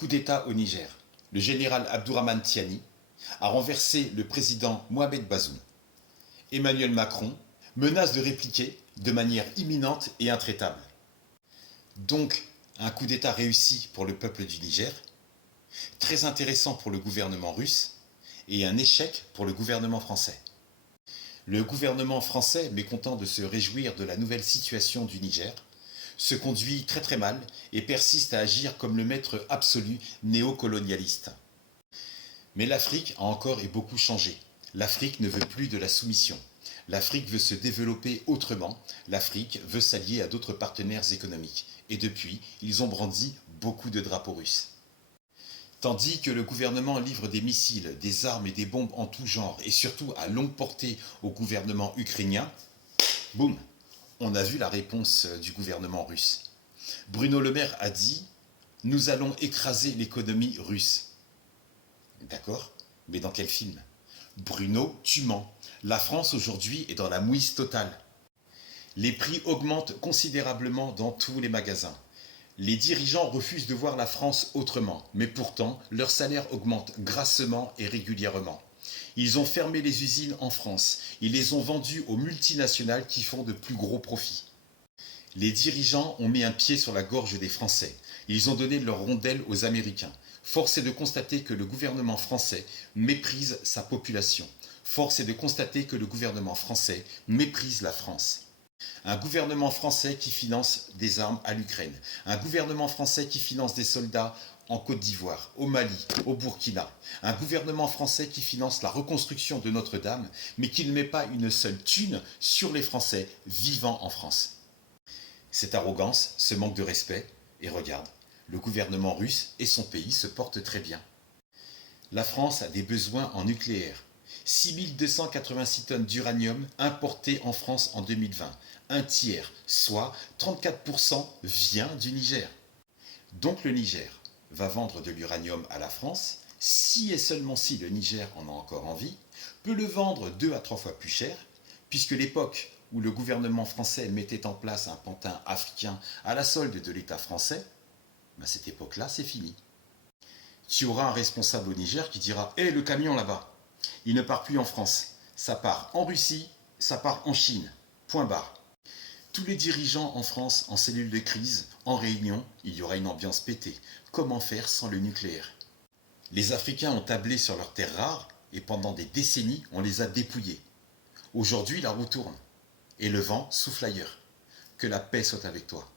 Coup d'État au Niger. Le général Abdourahmane Tiani a renversé le président Mohamed Bazoum. Emmanuel Macron menace de répliquer de manière imminente et intraitable. Donc, un coup d'État réussi pour le peuple du Niger, très intéressant pour le gouvernement russe et un échec pour le gouvernement français. Le gouvernement français, mécontent de se réjouir de la nouvelle situation du Niger, se conduit très très mal et persiste à agir comme le maître absolu néocolonialiste. Mais l'Afrique a encore et beaucoup changé. L'Afrique ne veut plus de la soumission. L'Afrique veut se développer autrement. L'Afrique veut s'allier à d'autres partenaires économiques. Et depuis, ils ont brandi beaucoup de drapeaux russes. Tandis que le gouvernement livre des missiles, des armes et des bombes en tout genre, et surtout à longue portée au gouvernement ukrainien, boum, on a vu la réponse du gouvernement russe. Bruno Le Maire a dit « Nous allons écraser l'économie russe ». D'accord, mais dans quel film? Bruno, tu mens. La France aujourd'hui est dans la mouise totale. Les prix augmentent considérablement dans tous les magasins. Les dirigeants refusent de voir la France autrement, mais pourtant, leurs salaires augmentent grassement et régulièrement. Ils ont fermé les usines en France, ils les ont vendues aux multinationales qui font de plus gros profits. Les dirigeants ont mis un pied sur la gorge des Français, ils ont donné leur rondelle aux Américains. Force est de constater que le gouvernement français méprise sa population. Force est de constater que le gouvernement français méprise la France. Un gouvernement français qui finance des armes à l'Ukraine. Un gouvernement français qui finance des soldats en Côte d'Ivoire, au Mali, au Burkina. Un gouvernement français qui finance la reconstruction de Notre-Dame, mais qui ne met pas une seule thune sur les Français vivant en France. Cette arrogance, ce manque de respect, et regarde, le gouvernement russe et son pays se portent très bien. La France a des besoins en nucléaire. 6286 tonnes d'uranium importées en France en 2020. Un tiers, soit 34% vient du Niger. Donc le Niger va vendre de l'uranium à la France, si et seulement si le Niger en a encore envie, peut le vendre 2 à 3 fois plus cher, puisque l'époque où le gouvernement français mettait en place un pantin africain à la solde de l'État français, cette époque-là, c'est fini. Tu auras un responsable au Niger qui dira « Hé, le camion là-bas, il ne part plus en France, ça part en Russie, ça part en Chine, point barre ». Tous les dirigeants en France, en cellule de crise, en réunion, il y aura une ambiance pétée. Comment faire sans le nucléaire? Les Africains ont tablé sur leurs terres rares et pendant des décennies, on les a dépouillées. Aujourd'hui, la roue tourne et le vent souffle ailleurs. Que la paix soit avec toi.